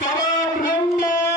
تمام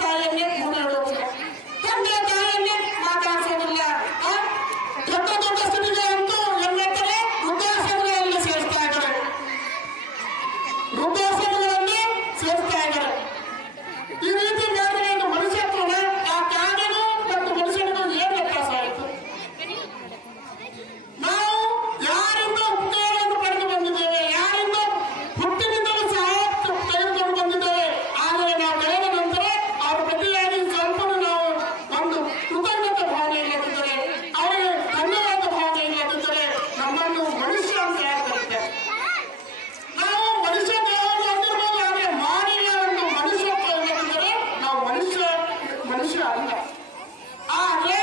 batalha, minha Ah, yeah.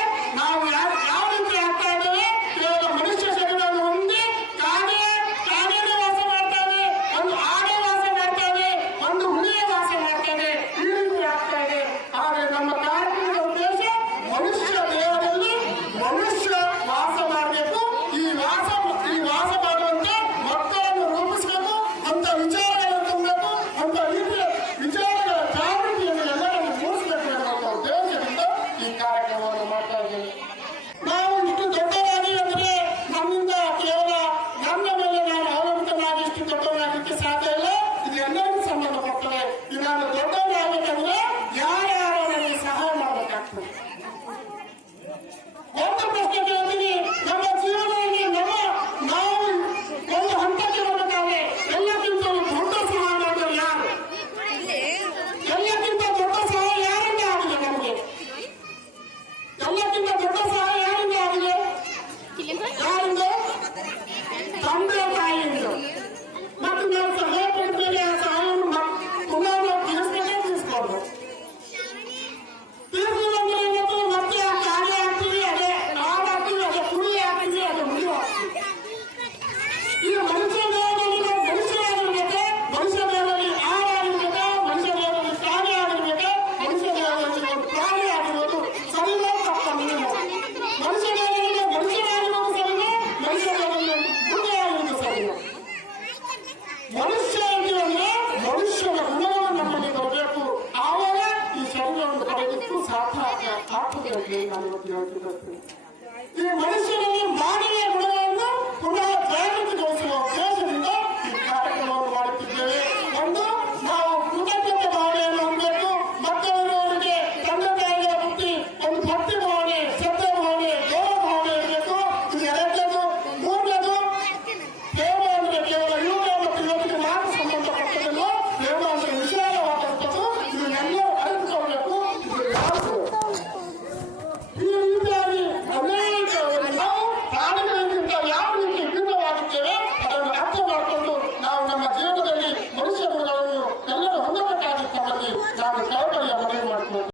담배 ಸಾಧ್ಯ ಆಗ್ತದೆ ಅಂತ ನಾನು ಇವತ್ತು ಹೇಳ್ತಿದ್ದೆ ಈ ಮನುಷ್ಯನಿಗೆ ಮಾನವೀಯ ಗುಣ